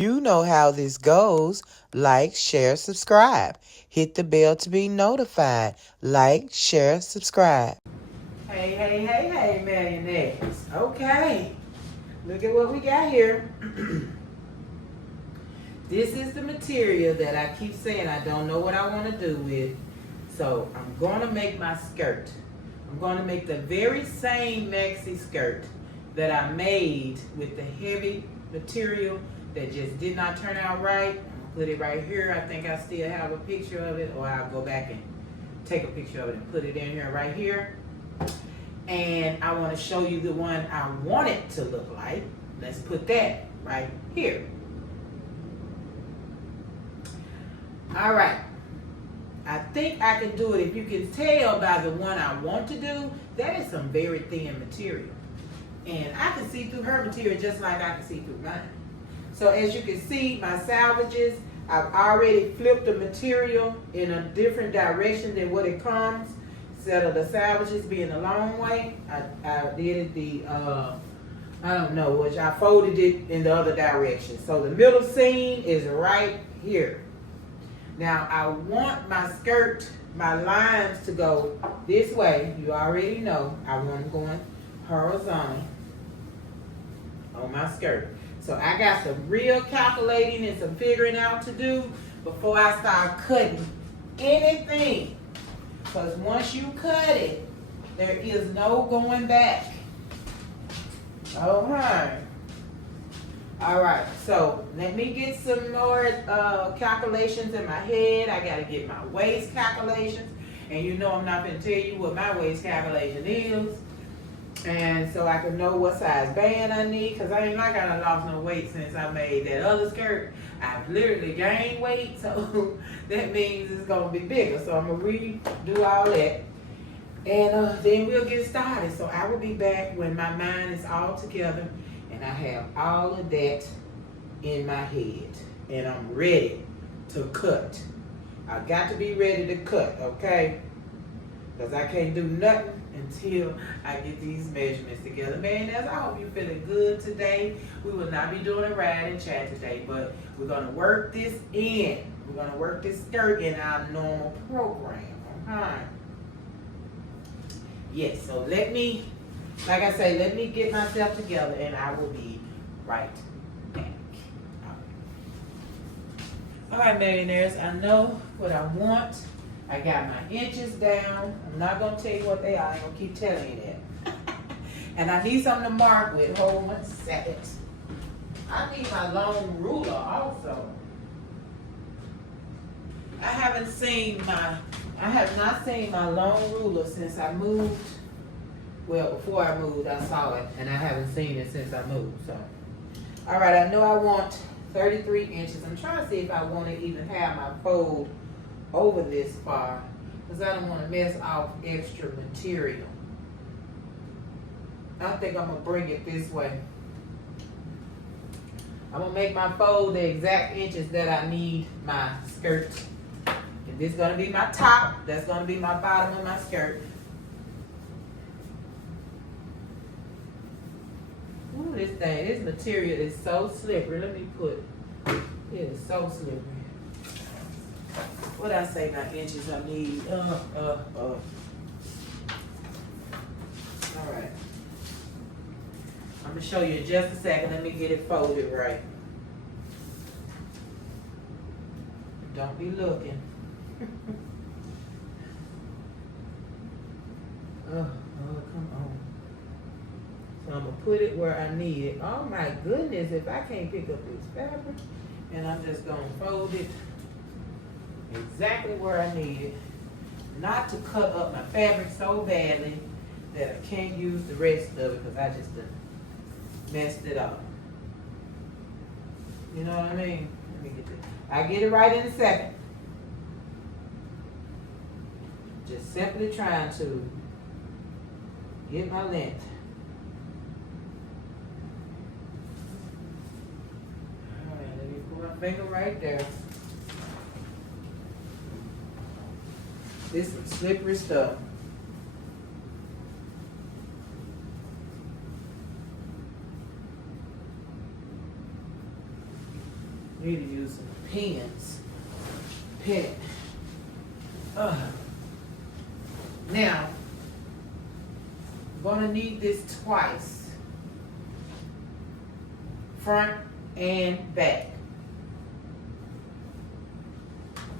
You know how this goes. Like, share, subscribe. Hit the bell to be notified. Like, share, subscribe. Hey, hey, hey, hey, millionaires. Okay. Look at what we got here. This is the material that I keep saying I don't know what I want to do with. So I'm going to make my skirt. I'm going to make the very same maxi skirt that I made with the heavy material that just did not turn out right. I'm going to put it right here. I think I still have a picture of it, or I'll go back and take a picture of it and put it in here right here. And I want to show you the one I want it to look like. Let's put that right here. All right. I think I can do it. If you can tell by the one I want to do, that is some very thin material. And I can see through her material just like I can see through mine. So as you can see, my salvages, I've already flipped the material in a different direction than what it comes. Instead of the salvages being a long way, I did it the, I don't know, which I folded it in the other direction. So the middle seam is right here. Now I want my skirt, my lines to go this way. You already know I want them going horizontal on my skirt. So I got some real calculating and some figuring out to do before I start cutting anything. Because once you cut it, there is no going back. Okay. All right, so let me get some more calculations in my head. I got to get my waist calculations. And you know I'm not going to tell you what my waist calculation is. And so I can know what size band I need. Because I ain't like I done lost no weight since I made that other skirt. I've literally gained weight. So that means it's going to be bigger. So I'm going to redo all that. And then we'll get started. So I will be back when my mind is all together. And I have all of that in my head. And I'm ready to cut. I got to be ready to cut, okay? Because I can't do nothing until I get these measurements together. Man, I hope you're feeling good today. We will not be doing a ride and chat today, but we're going to work this in. We're going to work this skirt in our normal program, okay? Yes, so let me, like I say, let me get myself together and I will be right back. All right, millionaires, I know what I want. I got my inches down. I'm not going to tell you what they are. I'm going to keep telling you that. And I need something to mark with. Hold 1 second. I need my long ruler also. I have not seen my long ruler since I moved. Well, before I moved, I saw it, and I haven't seen it since I moved. So, all right, I know I want 33 inches. I'm trying to see if I want to even have my fold over this far, because I don't want to mess off extra material. I think I'm going to bring it this way. I'm going to make my fold the exact inches that I need my skirt. And this is going to be my top. That's going to be my bottom of my skirt. Ooh, this material is so slippery. Let me put, it is so slippery. What I say my inches I need? All right. I'm gonna show you in just a second. Let me get it folded right. Don't be looking. Oh, come on. So I'm gonna put it where I need it. Oh my goodness, if I can't pick up this fabric, and I'm just gonna fold it exactly where I need it. Not to cut up my fabric so badly that I can't use the rest of it because I just messed it up. You know what I mean? Let me get this. I'll get it right in a second. Just simply trying to get my length. Alright, let me put my finger right there. This is slippery stuff. Need to use some pins. Pen. Now, I'm gonna need this twice. Front and back.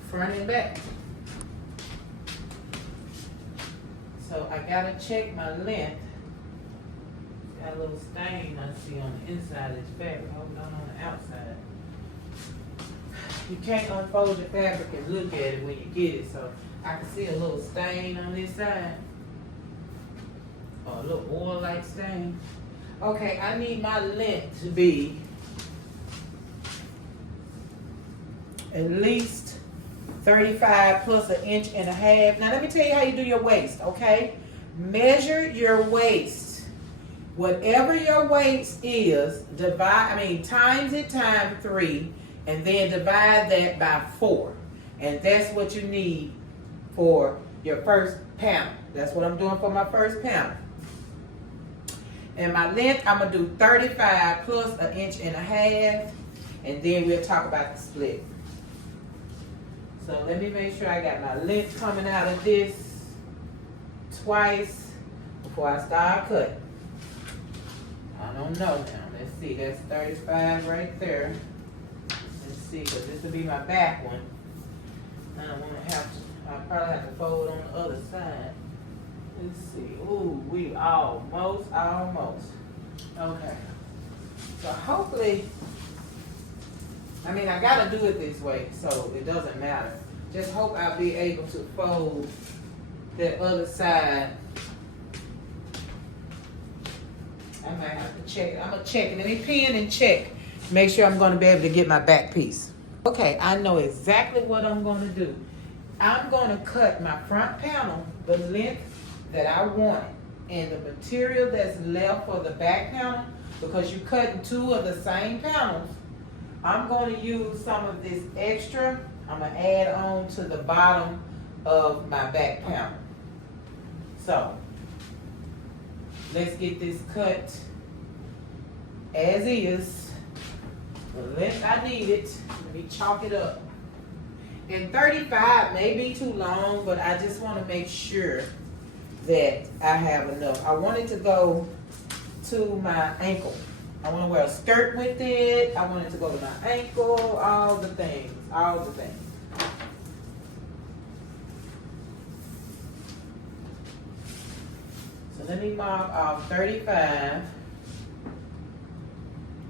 Front and back. So I gotta check my length. Got a little stain I see on the inside of this fabric. Hold on the outside. You can't unfold the fabric and look at it when you get it, so I can see a little stain on this side. Or a little oil-like stain. Okay, I need my length to be at least 35 plus 1.5 inches. Now let me tell you how you do your waist, okay? Measure your waist. Whatever your waist is, times it times 3, and then divide that by 4. And that's what you need for your first panel. That's what I'm doing for my first panel. And my length, I'm gonna do 35 plus 1.5 inches, and then we'll talk about the split. So let me make sure I got my length coming out of this twice before I start cutting. I don't know now. Let's see, that's 35 right there. Let's see, because this will be my back one. I don't want to have to, I'll probably have to fold on the other side. Let's see. Ooh, we almost. Okay. So hopefully, I gotta do it this way, so it doesn't matter. Just hope I'll be able to fold that other side. I might have to check it. I'm gonna check it. Let me pin and check. Make sure I'm gonna be able to get my back piece. Okay, I know exactly what I'm gonna do. I'm gonna cut my front panel the length that I want, and the material that's left for the back panel, because you're cutting 2 of the same panels, I'm going to use some of this extra. I'm going to add on to the bottom of my back panel. So, let's get this cut as is. The length I need it. Let me chalk it up. And 35 may be too long, but I just want to make sure that I have enough. I want it to go to my ankle. I want to wear a skirt with it. I want it to go to my ankle. All the things. So let me mark off 35.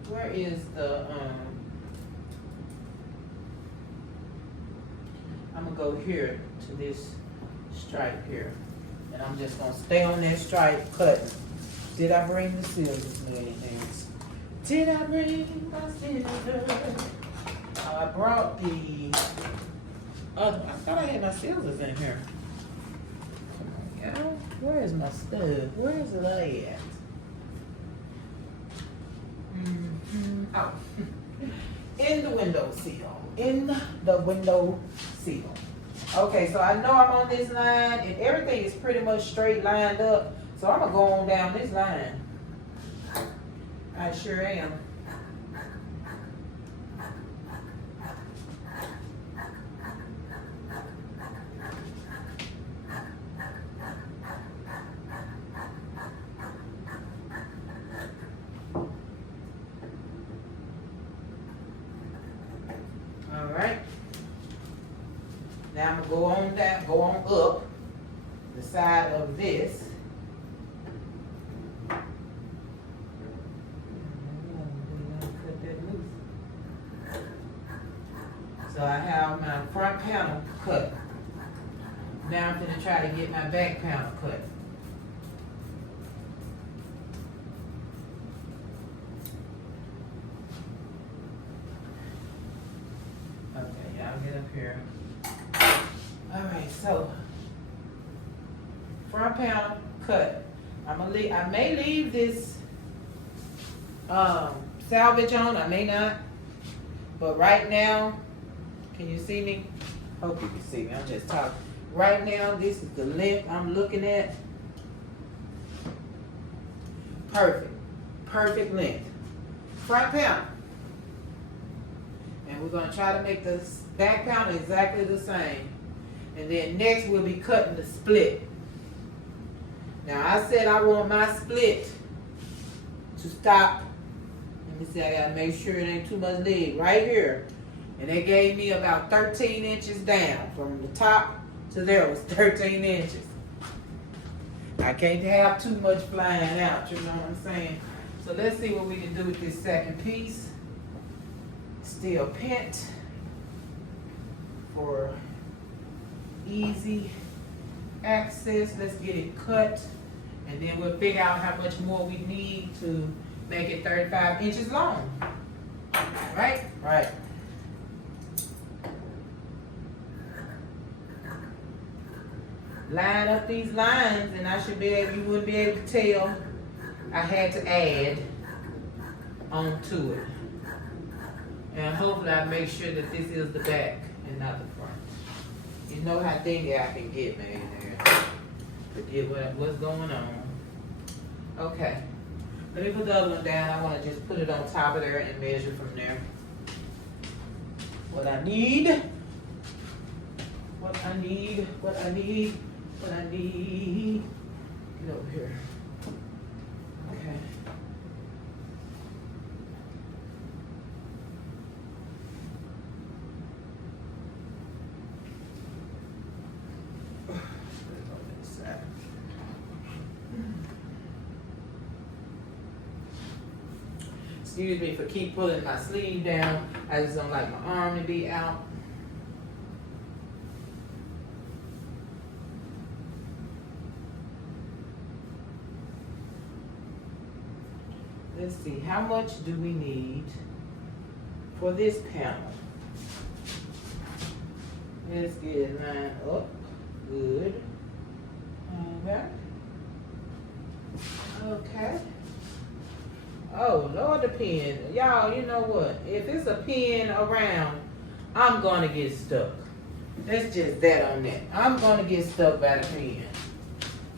Where is the, I'm going to go here to this stripe here. And I'm just going to stay on that stripe cutting. Did I bring the scissors, lady hands? Did I bring my scissors? I brought the other, I thought I had my scissors in here. Come on, y'all. Where is my stuff? Where is it at? Oh. In the window sill. In the window sill. Okay, so I know I'm on this line, and everything is pretty much straight lined up. So I'm going to go on down this line. I sure am. All right. Now I'm going to go on down, go on up the side of this. So I have my front panel cut. Now I'm going to try to get my back panel cut. Okay, y'all get up here. Alright, so front panel cut. I may leave this salvage on, I may not. But right now, can you see me? Hope you can see me. I'm just talking. Right now, this is the length I'm looking at. Perfect. Perfect length. Front panel. And And we're gonna try to make the back panel exactly the same. And then next we'll be cutting the split. Now I said I want my split to stop. Let me see, I gotta make sure it ain't too much leg right here. And they gave me about 13 inches down. From the top to there was 13 inches. I can't have too much flying out, you know what I'm saying? So let's see what we can do with this second piece. Steel pent for easy access. Let's get it cut, and then we'll figure out how much more we need to make it 35 inches long. Right? Right. Line up these lines, and I should be able, you wouldn't be able to tell I had to add onto it. And hopefully I make sure that this is the back and not the front. You know how dingy I can get, man. Forget what's going on. Okay. Let me put the other one down. I want to just put it on top of there and measure from there. What I need. What I need. What I need. What I need. Get over here. Okay. Excuse me for keep pulling my sleeve down. I just don't like my arm to be out. Let's see, how much do we need for this panel? Let's get it lined up. Good. Okay. Okay. Oh, Lord, the pen. Y'all, you know what? If it's a pen around, I'm going to get stuck. That's just that on that. I'm going to get stuck by the pen.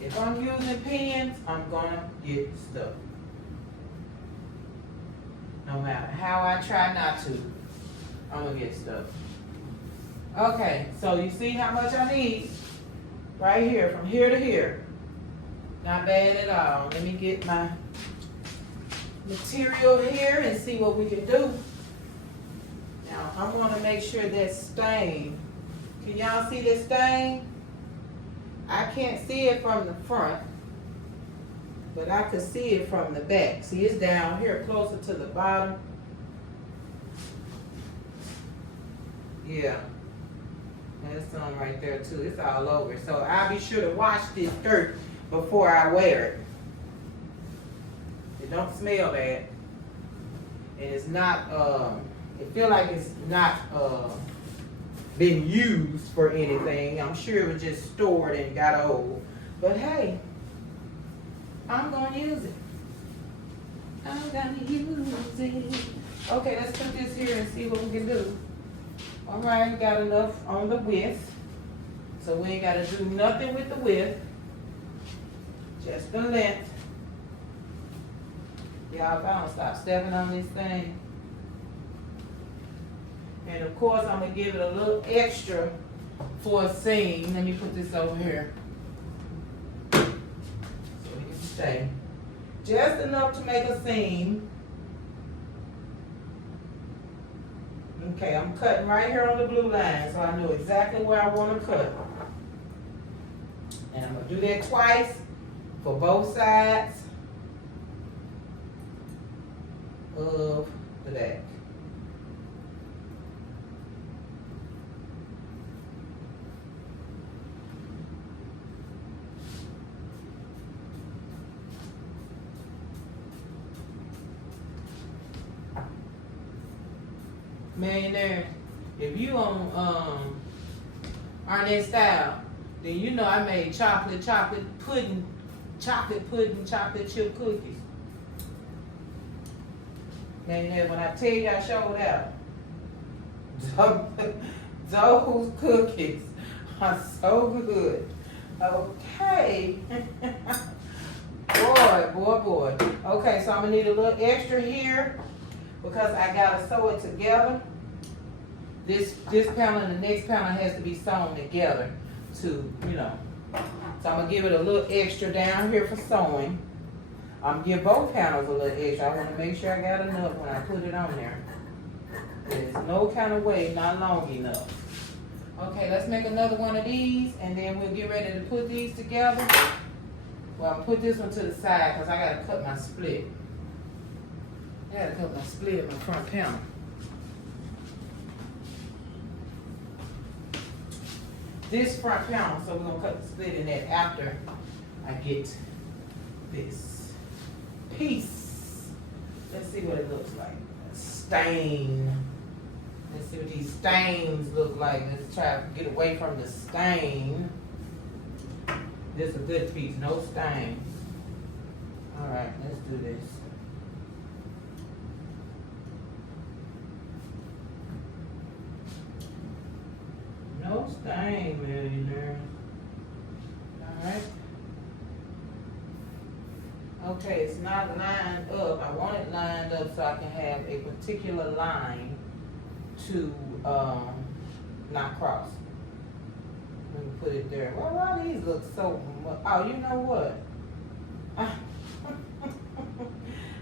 If I'm using pens, I'm going to get stuck. No matter how I try not to, I'm going to get stuck. Okay, so you see how much I need? Right here, from here to here. Not bad at all. Let me get my material here and see what we can do. Now, I want to make sure that stain. Can y'all see this stain? I can't see it from the front, but I can see it from the back. See, it's down here closer to the bottom. Yeah. There's some right there too. It's all over. So I'll be sure to wash this dirt before I wear it. It don't smell bad. And it's not, it feel like it's not been used for anything. I'm sure it was just stored and got old. But hey, I'm gonna use it. I'm gonna use it. Okay, let's put this here and see what we can do. All right, we got enough on the width. So we ain't gotta do nothing with the width. Just the length. Y'all, if I don't stop stepping on this thing. And of course, I'm gonna give it a little extra for a seam. Let me put this over here. So it can stay. Just enough to make a seam. Okay, I'm cutting right here on the blue line, so I know exactly where I want to cut. And I'm gonna do that twice for both sides of the back. Man, if you on Arnett style, then you know I made chocolate pudding, chocolate chip cookies. Man, when I tell you I showed out, those cookies are so good. Okay. Boy. Okay, so I'm gonna need a little extra here because I gotta sew it together. this panel and the next panel has to be sewn together to, you know. So I'm gonna give it a little extra down here for sewing. I'm gonna give both panels a little extra. I wanna make sure I got enough when I put it on there. There's no kind of way not long enough. Okay, let's make another one of these and then we'll get ready to put these together. Well, I'll put this one to the side because I gotta cut my split. I gotta cut my split in my front panel. This front panel, so we're gonna cut the split in that after I get this piece. Let's see what it looks like. Stain. Let's see what these stains look like. Let's try to get away from the stain. This is a good piece, no stain. All right, let's do this. No stain, millionaire. All right. Okay, it's not lined up. I want it lined up so I can have a particular line to not cross. Let me put it there. Well, why these look so? Oh, you know what?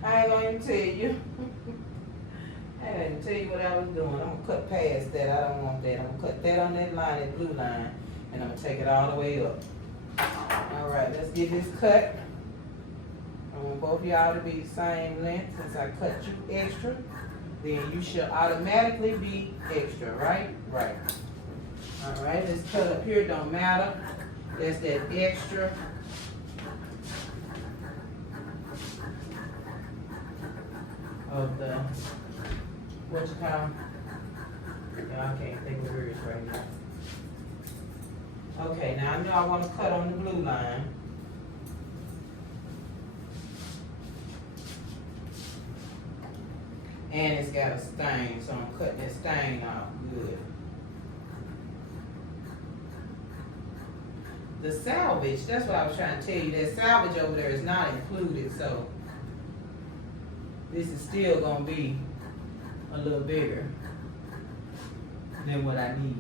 I ain't gonna even tell you. I didn't tell you what I was doing. I'm gonna cut past that. I don't want that. I'm gonna cut that on that line, that blue line, and I'm gonna take it all the way up. All right, let's get this cut. I want both y'all to be the same length. Since I cut you extra, then you should automatically be extra, right? Right. All right, this cut up here don't matter. That's that extra. Of the, what you call? Yeah, I can't think of words right now. Okay, now I know I want to cut on the blue line. And it's got a stain, so I'm cutting that stain off good. The salvage, that's what I was trying to tell you. That salvage over there is not included, so this is still gonna be a little bigger than what I need.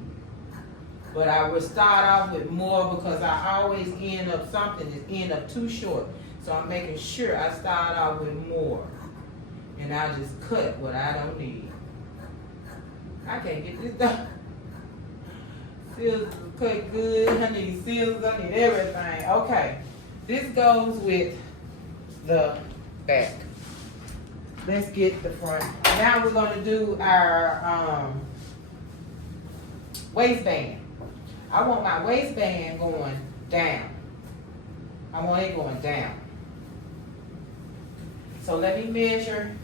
But I would start off with more because I always end up something that end up too short. So I'm making sure I start off with more. And I just cut what I don't need. I can't get this done. Seals cut good. I need seals, I need everything. Okay. This goes with the back. Let's get the front. Now we're gonna do our waistband. I want my waistband going down. I want it going down. So let me measure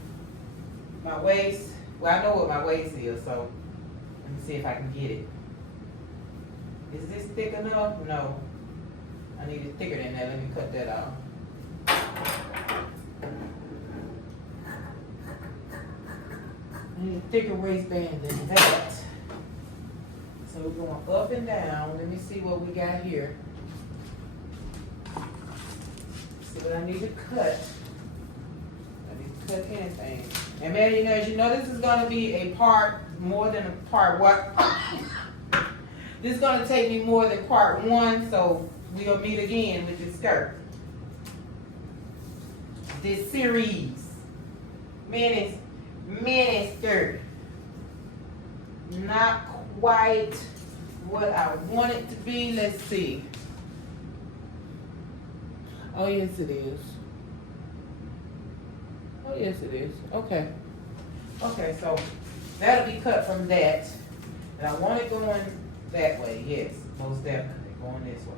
my waist. Well, I know what my waist is, so let me see if I can get it. Is this thick enough? No. I need it thicker than that. Let me cut that off. I need a thicker waistband than that. So we're going up and down. Let me see what we got here. See what I need to cut. I need to cut anything. And man, as you know, this is going to be a part, more than a part what? This is going to take me more than part one, so we'll meet again with this skirt. This series. Mini skirt. Not quite what I want it to be. Let's see. Oh, yes, it is. Oh, yes, it is. Okay. Okay, so that'll be cut from that. And I want it going that way. Yes, most definitely. Going this way.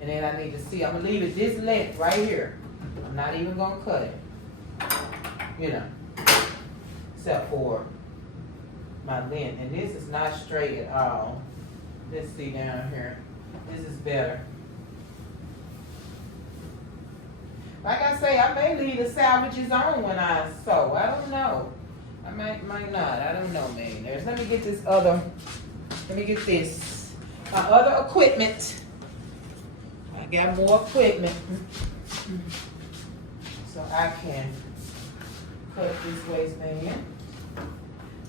And then I need to see. I'm going to leave it this length right here. I'm not even going to cut it. You know. Except for my length. And this is not straight at all. Let's see down here. This is better. Like I say, I may leave the salvages on when I sew. I don't know. I might not. I don't know, man. Let me get this other. Let me get this. My other equipment. I got more equipment. So I can cut this waistband.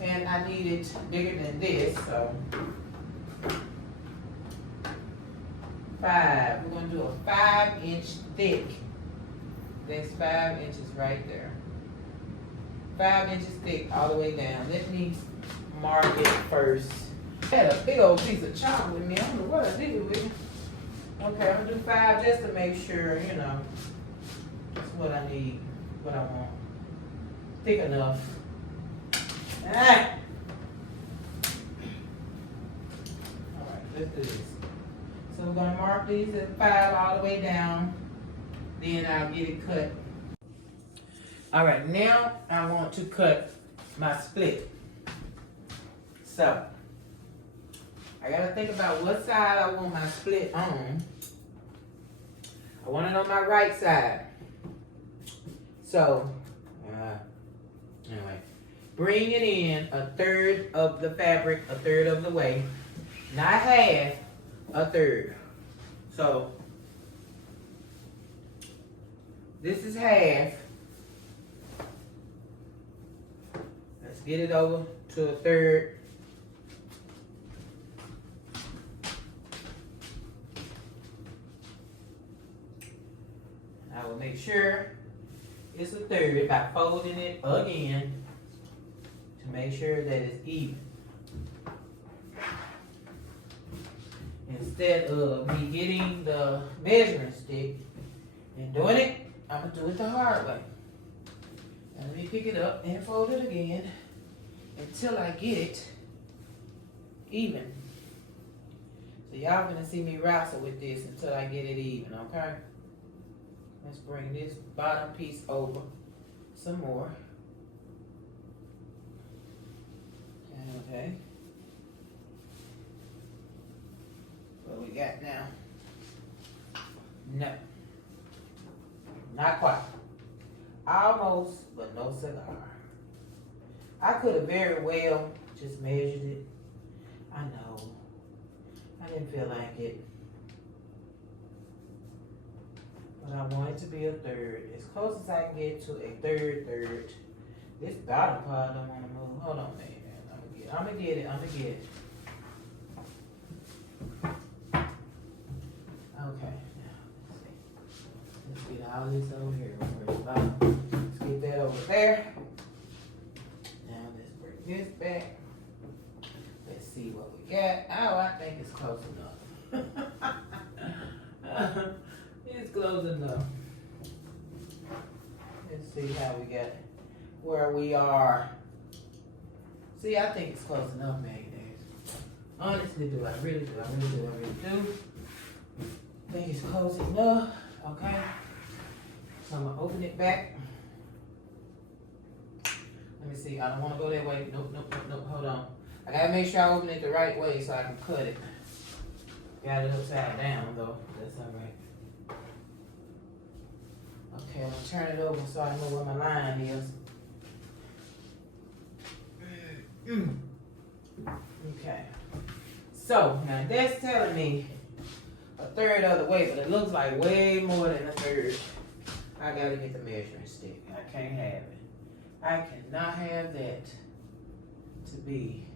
And I need it bigger than this, so 5. We're gonna do a 5-inch thick. That's 5 inches right there. 5 inches thick all the way down. Let me mark it first. I had a big old piece of chalk with me. I don't know what I did with it. Okay, I'm gonna do 5 just to make sure, you know, that's what I need, what I want. Thick enough. Ah. Alright, let's do this. So we're gonna mark these at 5 all the way down. Then I'll get it cut. Alright, now I want to cut my split. So, I gotta think about what side I want my split on. I want it on my right side. So, anyway, bring it in 1/3 of the fabric, 1/3 of the way. Not half, 1/3. So, this is half. Let's get it over to 1/3. I will make sure it's 1/3 by folding it again to make sure that it's even. Instead of me getting the measuring stick and doing it, I'm gonna do it the hard way. Now let me pick it up and fold it again until I get it even. So y'all gonna see me wrestle with this until I get it even, okay? Let's bring this bottom piece over some more. Okay. What we got now? No. Not quite. Almost, but no cigar. I could have very well just measured it. I know. I didn't feel like it. But I want it to be 1/3. As close as I can get to a third. This bottom part I don't want to move. Hold on, man. I'm gonna get it. Okay. Let's get all this over here. Let's get that over there. Now let's bring this back. Let's see what we got. Oh, I think it's close enough. It's close enough. Let's see how we got where we are. See, I think it's close enough, man. Honestly, do I really do? I think it's close enough. Okay. So I'm gonna open it back. Let me see. I don't want to go that way. Nope. Hold on. I gotta make sure I open it the right way so I can cut it. Got it upside down though. That's all right. Okay, I'm gonna turn it over so I know where my line is. Okay. So now that's telling me 1/3 of the way, but it looks like way more than 1/3. I gotta get the measuring stick. I can't have it. I cannot have that to be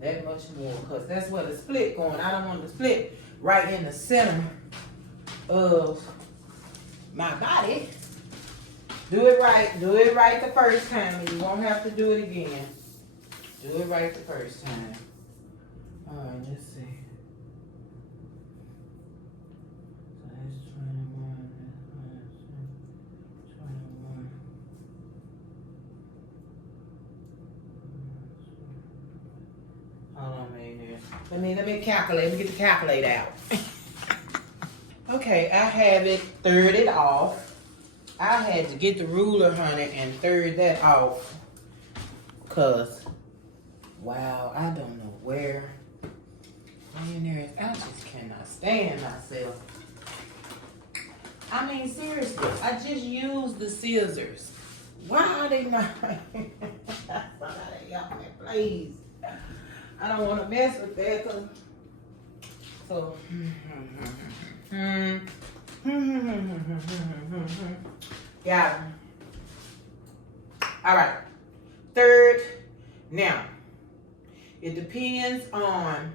that much more, because that's where the split going. I don't want the split right in the center of my body. Do it right the first time, and you won't have to do it again. Do it right the first time. All right, let's see. So that's 21, that's 21. Hold on a minute. Let me calculate. Let me get the calculator out. Okay, I have it thirded off. I had to get the ruler, honey, and third that off. Cause, wow, I don't know where. I just cannot stand myself. I mean, seriously, I just used the scissors. Why are they not? Somebody help me, please. I don't want to mess with that. So, yeah. All right. 1/3. Now, it depends on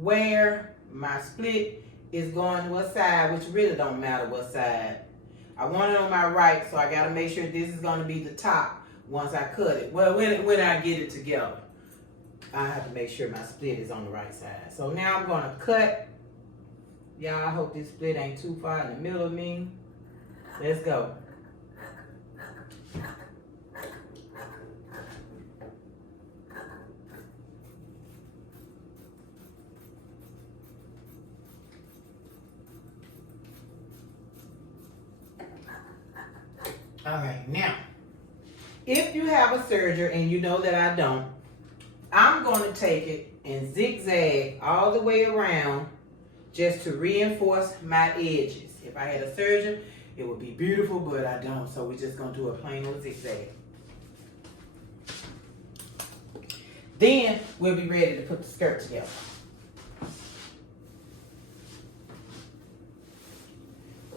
where my split is going, what side, which really don't matter what side. I want it on my right, so I gotta make sure this is gonna be the top once I cut it. Well, when I get it together, I have to make sure my split is on the right side. So now I'm gonna cut. Y'all, I hope this split ain't too far in the middle of me. Let's go. All right, now, if you have a serger and you know that I don't, I'm going to take it and zigzag all the way around just to reinforce my edges. If I had a serger, it would be beautiful, but I don't, so we're just going to do a plain old zigzag. Then we'll be ready to put the skirt together.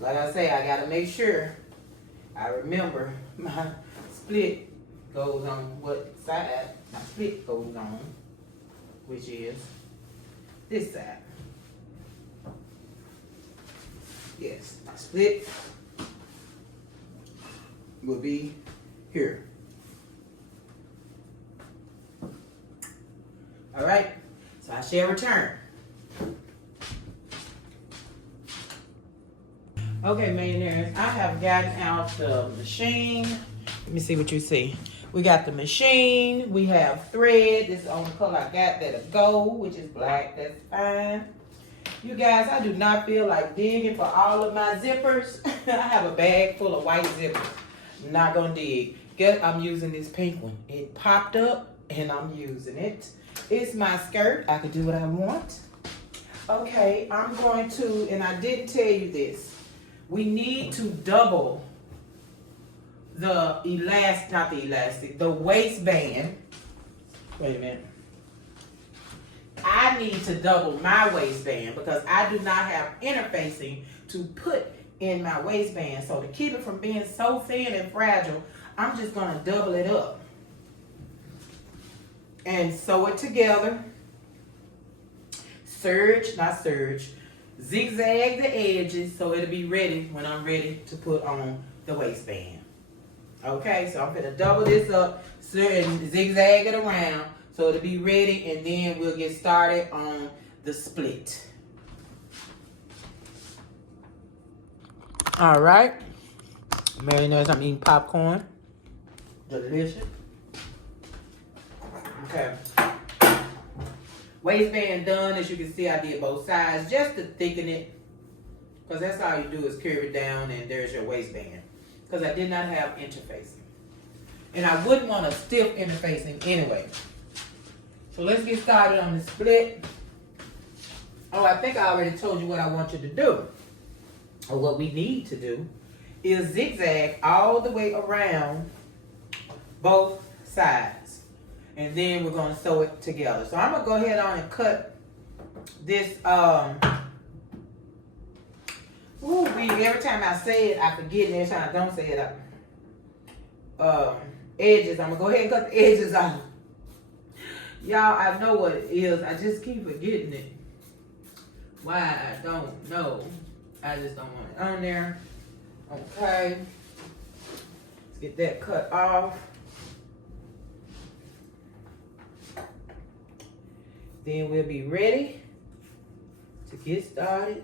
Like I say, I got to make sure I remember my split goes on what side my split goes on, which is this side. Yes, my split will be here. All right, so I shall return. Okay, millionaires, I have gotten out the machine. Let me see what you see. We got the machine. We have thread. This is the only color I got that'll go, which is black. That's fine. You guys, I do not feel like digging for all of my zippers. I have a bag full of white zippers. Not gonna dig. Guess I'm using this pink one. It popped up and I'm using it. It's my skirt. I can do what I want. Okay, I'm going to, and I didn't tell you this. We need to double the the waistband. Wait a minute. I need to double my waistband because I do not have interfacing to put in my waistband. So to keep it from being so thin and fragile, I'm just gonna double it up and sew it together. Zigzag the edges so it'll be ready when I'm ready to put on the waistband. Okay, so I'm gonna double this up and zigzag it around so it'll be ready, and then we'll get started on the split. All right, mayonnaise, I'm eating popcorn. Delicious. Okay. Waistband done. As you can see, I did both sides just to thicken it, because that's all you do is curve it down and there's your waistband, because I did not have interfacing and I wouldn't want a stiff interfacing anyway. So let's get started on the split. Oh, I think I already told you what I want you to do, or what we need to do is zigzag all the way around both sides. And then we're going to sew it together. So I'm going to go ahead on and cut this. Every time I say it, I forget. And every time I don't say it, edges. I'm going to go ahead and cut the edges off. Y'all, I know what it is. I just keep forgetting it. Why, I don't know. I just don't want it on there. Okay. Let's get that cut off. Then we'll be ready to get started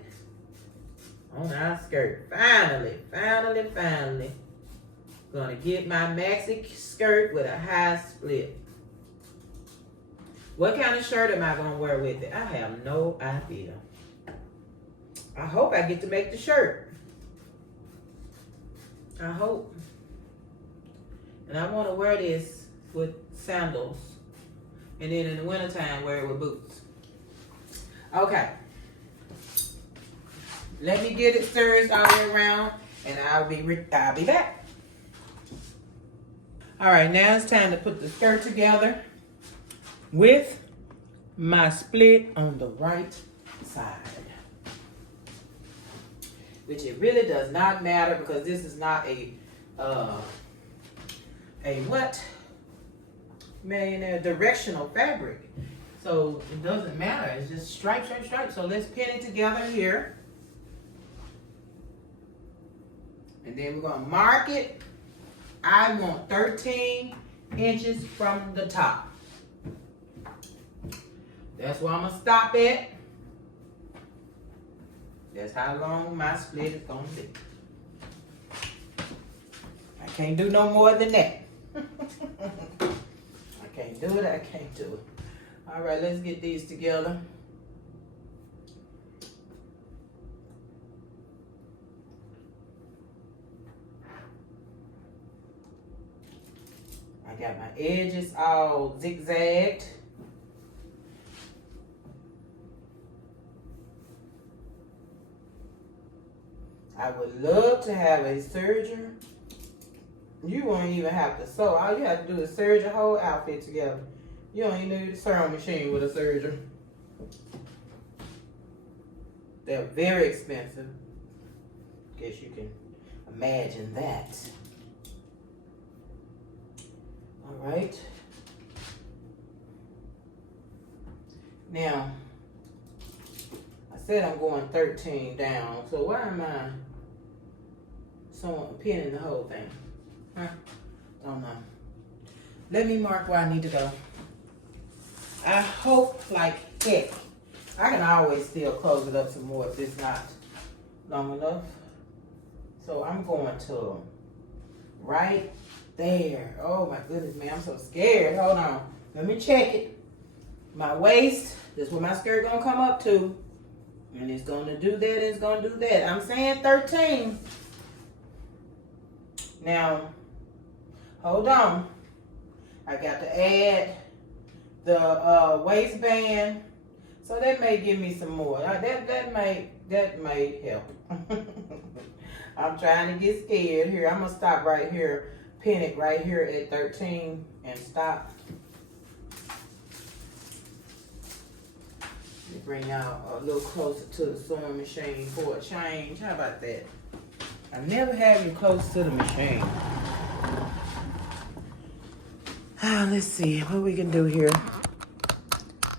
on our skirt. Finally. Gonna get my maxi skirt with a high split. What kind of shirt am I gonna wear with it? I have no idea. I hope I get to make the shirt. I hope. And I wanna wear this with sandals. And then in the wintertime, wear it with boots. Okay. Let me get it stirred all the way around, and I'll be back. All right, now it's time to put the skirt together with my split on the right side. Which it really does not matter, because this is not a what? millionaire directional fabric. So it doesn't matter. It's just stripe, stripe, stripe. So let's pin it together here. And then we're going to mark it. I want 13 inches from the top. That's where I'm going to stop at. That's how long my split is going to be. I can't do no more than that. I can't do it. I can't do it. All right, let's get these together. I got my edges all zigzagged. I would love to have a serger. You won't even have to sew. All you have to do is serge your whole outfit together. You don't even need a sewing machine with a serger. They're very expensive. Guess you can imagine that. All right. Now, I said I'm going 13 down. So why am I pinning the whole thing? Huh? Don't know. Let me mark where I need to go. I hope like heck. I can always still close it up some more if it's not long enough. So I'm going to right there. Oh my goodness, man, I'm so scared. Hold on. Let me check it. My waist, this is where my skirt gonna come up to. And it's gonna do that, it's gonna do that. I'm saying 13. Now, hold on. I got to add the waistband. So that may give me some more. That may help. I'm trying to get scared here. I'm gonna stop right here, pin it right here at 13 and stop. Bring y'all a little closer to the sewing machine for a change. How about that? I never have you close to the machine. Let's see what we can do here.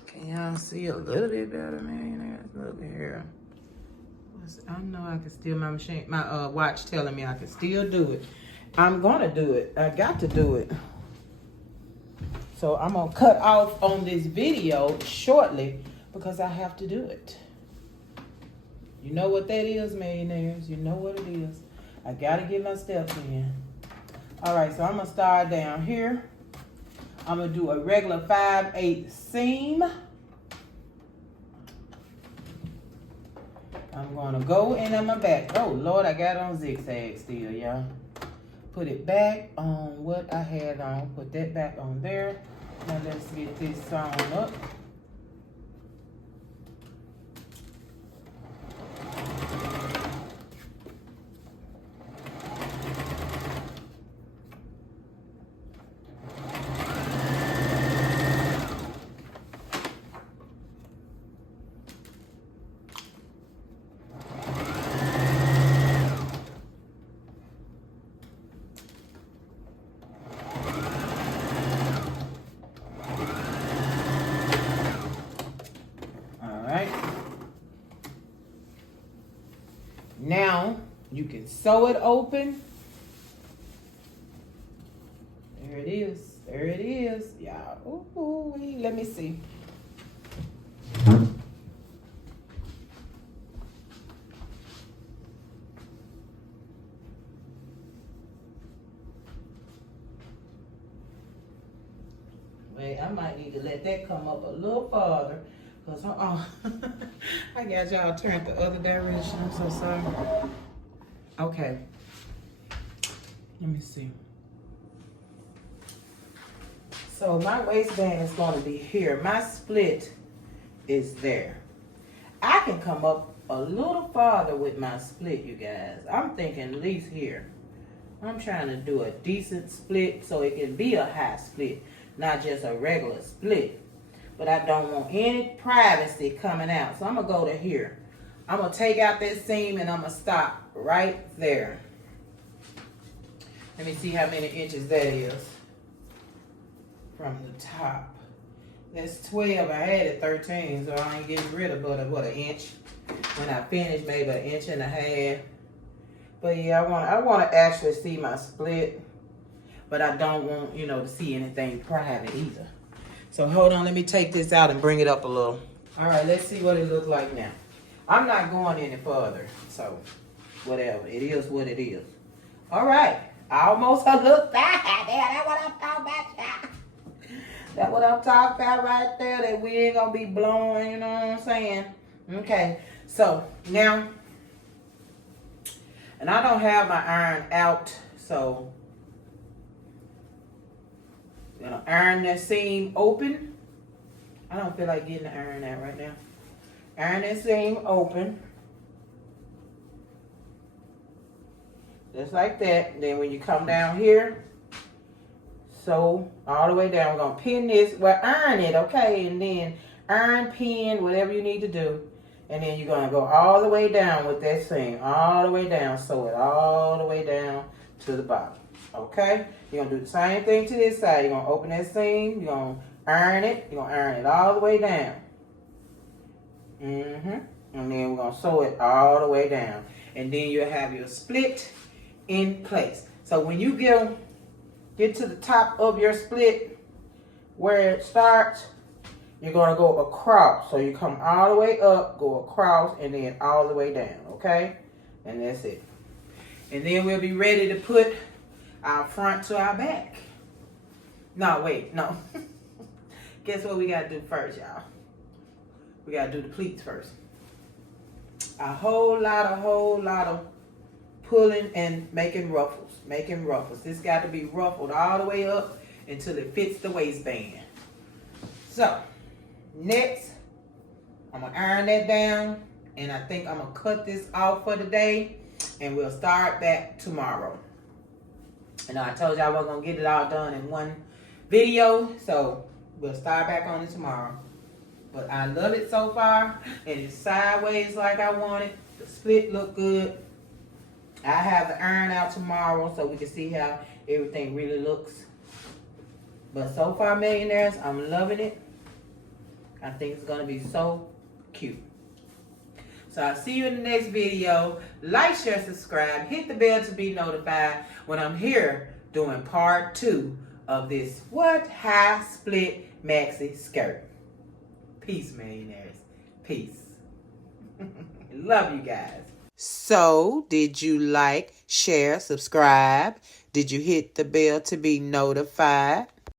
Can y'all see a little bit better, man? Look here. I know I can still, my watch telling me I can still do it. I'm gonna do it. I got to do it. So I'm gonna cut off on this video shortly because I have to do it. You know what that is, millionaires? You know what it is. I gotta get my steps in. All right, so I'm gonna start down here. I'm gonna do a regular 5/8 seam. I'm gonna go in on my back. Oh Lord, I got on zigzag still, y'all. Put it back on what I had on. Put that back on there. Now let's get this sewn up. Now you can sew it open. There it is. There it is. Y'all. Ooh, let me see. Wait, I might need to let that come up a little farther. Cause I got y'all turned the other direction. I'm so sorry. Okay. Let me see. So my waistband is going to be here. My split is there. I can come up a little farther with my split, you guys. I'm thinking at least here. I'm trying to do a decent split so it can be a high split, not just a regular split. But I don't want any privacy coming out. So I'm going to go to here. I'm going to take out that seam and I'm going to stop right there. Let me see how many inches that is. from the top. That's 12. I had it 13, so I ain't getting rid of but an inch. When I finish, maybe an inch and a half. But yeah, I want to actually see my split, but I don't want, you know, to see anything private either. So hold on, let me take this out and bring it up a little. All right, let's see what it looks like now. I'm not going any further, so whatever. It is what it is. All right, almost a little side there. That's what I'm talking about, y'all. That's what I'm talking about right there. That we ain't gonna be blowing, you know what I'm saying? Okay, so now, and I don't have my iron out, so I'm gonna iron that seam open. I don't feel like getting the iron out right now. Iron that seam open. Just like that. Then when you come down here, so all the way down, we're gonna pin this, well, iron it, okay? And then iron, pin, whatever you need to do. And then you're gonna go all the way down with that seam, all the way down, sew it all the way down to the bottom, okay? You're gonna do the same thing to this side. You're gonna open that seam, you're gonna iron it, you're gonna iron it all the way down. And then we're gonna sew it all the way down. And then you'll have your split in place. So when you get to the top of your split, where it starts, you're going to go across. So you come all the way up, go across, and then all the way down, okay? And that's it. And then we'll be ready to put our front to our back. No, wait, no. Guess what we got to do first, y'all? We got to do the pleats first. A whole lot of pulling and making ruffles. This got to be ruffled all the way up until it fits the waistband. So, next, I'm going to iron that down, and I think I'm going to cut this off for today, and we'll start back tomorrow. And I told you I wasn't going to get it all done in one video, so we'll start back on it tomorrow. But I love it so far, and it's sideways like I want it. The split look good. I have the iron out tomorrow so we can see how everything really looks. But so far, millionaires, I'm loving it. I think it's going to be so cute. So I'll see you in the next video. Like, share, subscribe. Hit the bell to be notified when I'm here doing part 2 of this high split maxi skirt. Peace, millionaires. Peace. Love you guys. So, did you like, share, subscribe? Did you hit the bell to be notified?